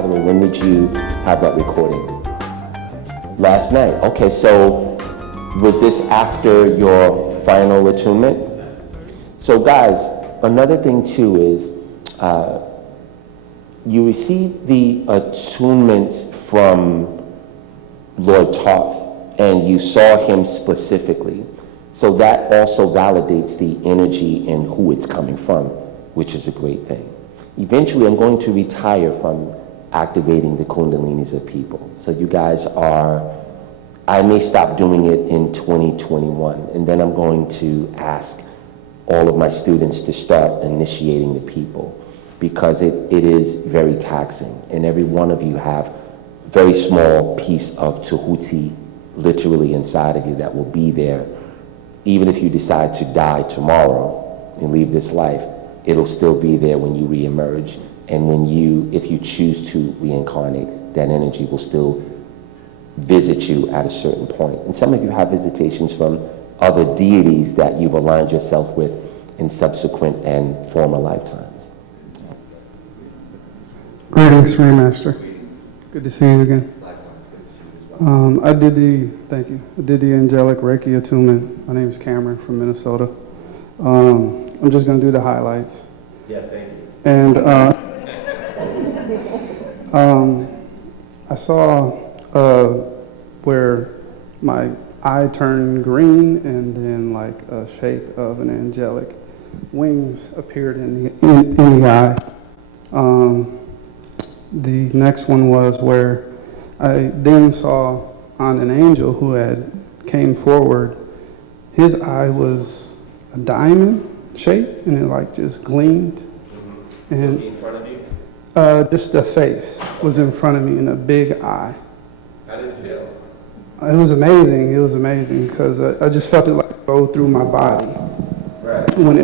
By the way, when did you have that recording? Last night. Okay, so was this after your final attunement? So guys, another thing too is you receive the attunements from LordThoth, and you saw him specifically. So that also validates the energy and who it's coming from, which is a great thing. Eventually, I'm going to retire from activating the Kundalinis of people. So you guys I may stop doing it in 2021, and then I'm going to ask all of my students to start initiating the people, because it is very taxing, and every one of you have a very small piece of Tehuti literally inside of you that will be there. Even if you decide to die tomorrow and leave this life, it'll still be there when you reemerge. And if you choose to reincarnate, that energy will still visit you at a certain point. And some of you have visitations from other deities that you've aligned yourself with in subsequent and former lifetimes. Greetings, Master. Good to see you again. Likewise, good to see you as well. Thank you. I did the angelic Reiki attunement. My name is Cameron from Minnesota. I'm just going to do the highlights. Yes, thank you. And I saw where my eye turned green, and then like a shape of an angelic wings appeared in the eye. The next one was where I then saw on an angel who had came forward. His eye was a diamond shape, and it like just gleamed. Mm-hmm. And was he in front of you? Just the face was in front of me, and a big eye. How did it feel? It was amazing. It was amazing because I just felt it like go through my body. Right. When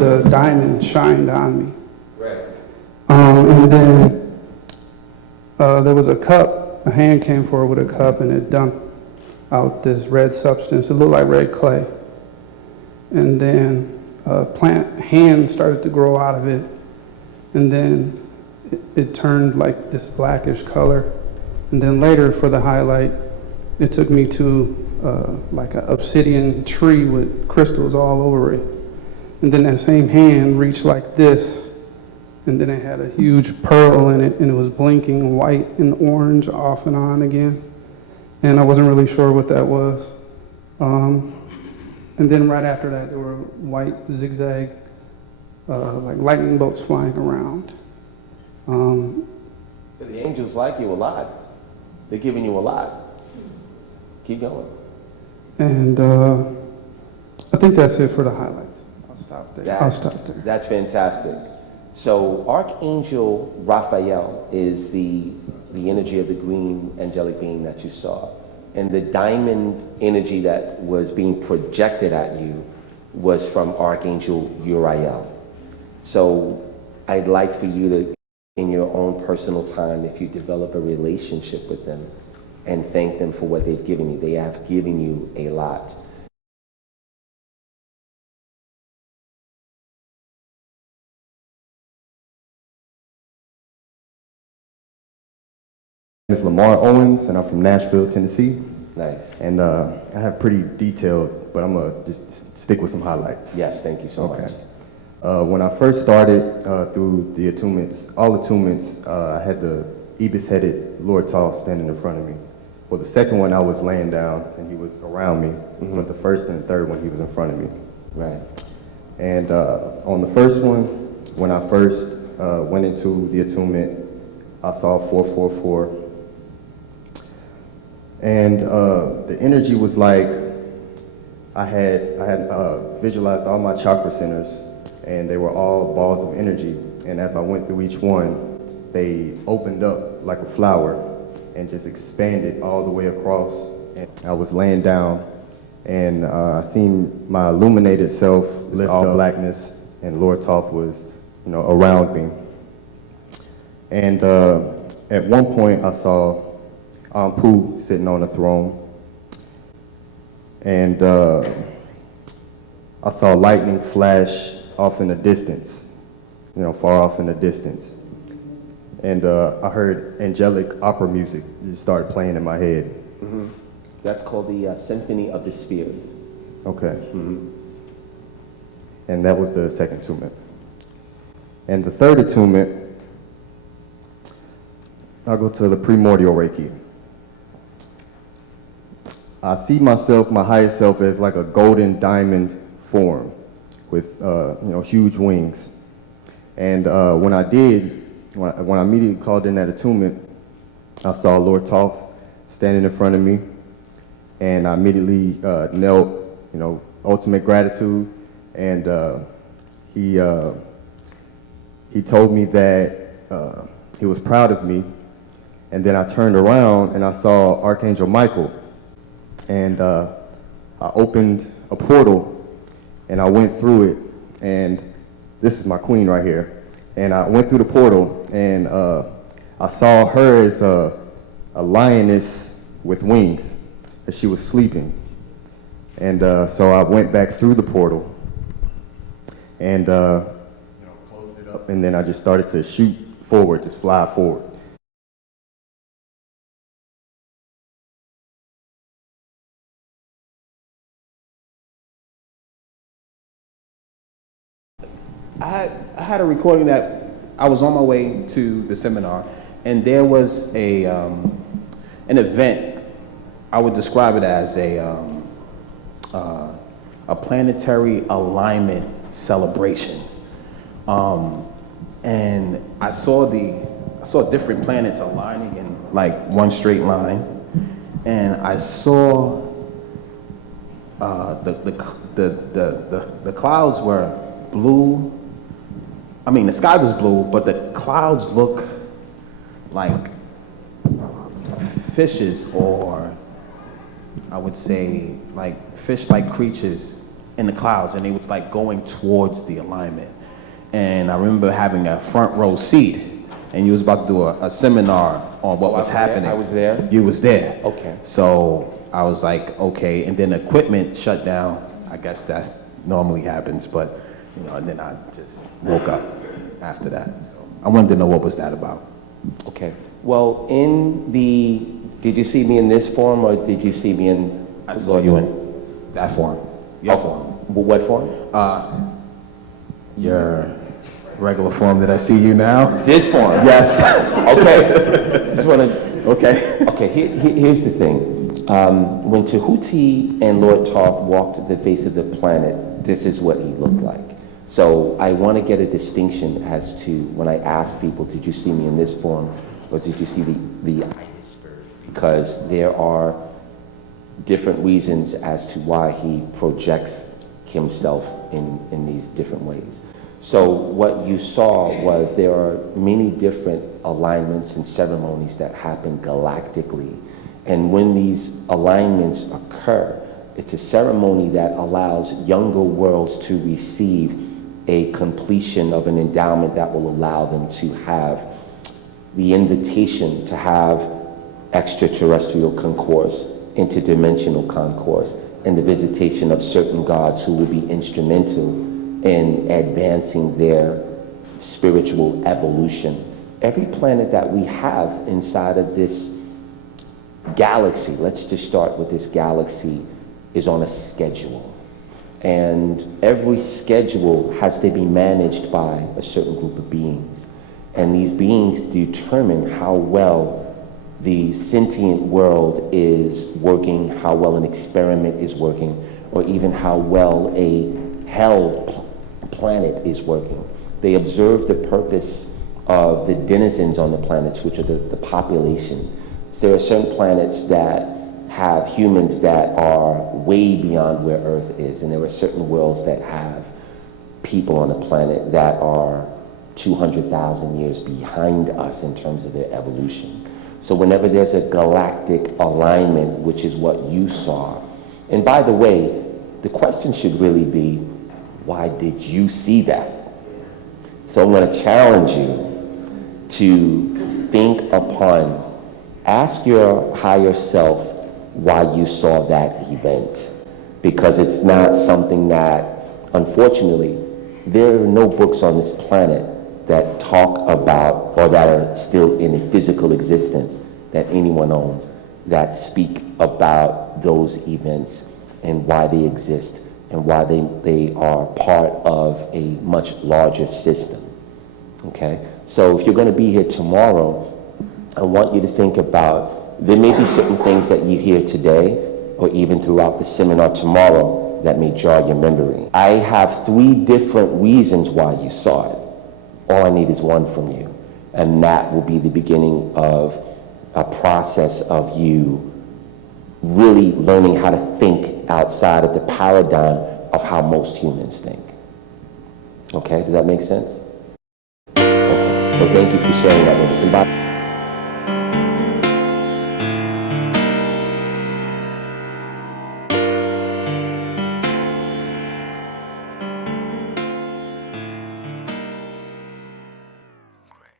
the diamond shined on me. Right. And then there was a cup. A hand came forward with a cup, and it dumped out this red substance. It looked like red clay. And then a plant hand started to grow out of it, and then it turned like this blackish color. And then later, for the highlight, it took me to like an obsidian tree with crystals all over it. And then that same hand reached like this, and then it had a huge pearl in it, and it was blinking white and orange off and on again. And I wasn't really sure what that was. And then right after that, there were white zigzag, like lightning bolts flying around. The angels like you a lot. They're giving you a lot. Keep going. And I think that's it for the highlights. I'll stop there. That's fantastic. So Archangel Raphael is the energy of the green angelic being that you saw. And the diamond energy that was being projected at you was from Archangel Uriel. So I'd like for you to, in your own personal time, if you develop a relationship with them, and thank them for what they've given you. They have given you a lot. My name is Lamar Owens, and I'm from Nashville, Tennessee. Nice. And I have pretty detailed, but I'm going to just stick with some highlights. Yes, thank you so much. When I first started through the attunements, all attunements, I had the Ibis-headed LordThoth standing in front of me. Well, the second one I was laying down, and he was around me, but the first and third one, he was in front of me. Right. And on the first one, when I first went into the attunement, I saw 444. And the energy was like I had visualized all my chakra centers, and they were all balls of energy. And as I went through each one, they opened up like a flower and just expanded all the way across. And I was laying down, and I seen my illuminated self lift all blackness, and LordThoth was, around me. And at one point, I saw Pooh sitting on a throne, and I saw lightning flash off in the distance, far off in the distance. and I heard angelic opera music just started playing in my head. That's called the Symphony of the Spheres. Okay. And that was the second attunement. And the third attunement, I'll go to the primordial Reiki. I see myself, my higher self, as like a golden diamond form with huge wings. And when I immediately called in that attunement, I saw LordThoth standing in front of me, and I immediately knelt, ultimate gratitude, and he told me that he was proud of me. And then I turned around and I saw Archangel Michael, and I opened a portal and I went through it, and this is my queen right here. And I went through the portal, and I saw her as a lioness with wings, as she was sleeping. And so I went back through the portal and closed it up, and then I just started to shoot forward, just fly forward. I had a recording that I was on my way to the seminar, and there was an event. I would describe it as a planetary alignment celebration, and I saw different planets aligning in like one straight line, and I saw the clouds were blue. I mean, the sky was blue, but the clouds look like fishes, or I would say like fish-like creatures in the clouds, and they were like going towards the alignment. And I remember having a front row seat, and you was about to do a seminar on what was happening. I was there? You was there. Okay. So I was like, okay, and then equipment shut down. I guess that normally happens, but and then I just woke up after that. So I wanted to know what was that about. Okay. Well, did you see me in this form, or did you see me in? I saw you in that form. Your form. What form? Your regular form that I see you now. This form. Yes. Okay. Just want to. Okay. Okay. Here's the thing. When Tehuti and LordThoth walked the face of the planet, this is what he looked like. So I want to get a distinction as to when I ask people, did you see me in this form, or did you see the spirit? Because there are different reasons as to why he projects himself in these different ways. So what you saw was there are many different alignments and ceremonies that happen galactically. And when these alignments occur, it's a ceremony that allows younger worlds to receive a completion of an endowment that will allow them to have the invitation to have extraterrestrial concourse, interdimensional concourse, and the visitation of certain gods who will be instrumental in advancing their spiritual evolution. Every planet that we have inside of this galaxy, let's just start with this galaxy, is on a schedule. And every schedule has to be managed by a certain group of beings. And these beings determine how well the sentient world is working, how well an experiment is working, or even how well a hell planet is working. They observe the purpose of the denizens on the planets, which are the population. So there are certain planets that have humans that are way beyond where Earth is, and there are certain worlds that have people on the planet that are 200,000 years behind us in terms of their evolution. So whenever there's a galactic alignment, which is what you saw, and by the way, the question should really be, why did you see that? So I'm going to challenge you to think upon, ask your higher self why you saw that event, because it's not something that, unfortunately, there are no books on this planet that talk about, or that are still in physical existence, that anyone owns, that speak about those events and why they exist and why they are part of a much larger system. Okay? So if you're going to be here tomorrow, I want you to think about, there may be certain things that you hear today or even throughout the seminar tomorrow that may jar your memory. I have 3 different reasons why you saw it. All I need is one from you. And that will be the beginning of a process of you really learning how to think outside of the paradigm of how most humans think. Okay, does that make sense? Okay, so thank you for sharing that with us. And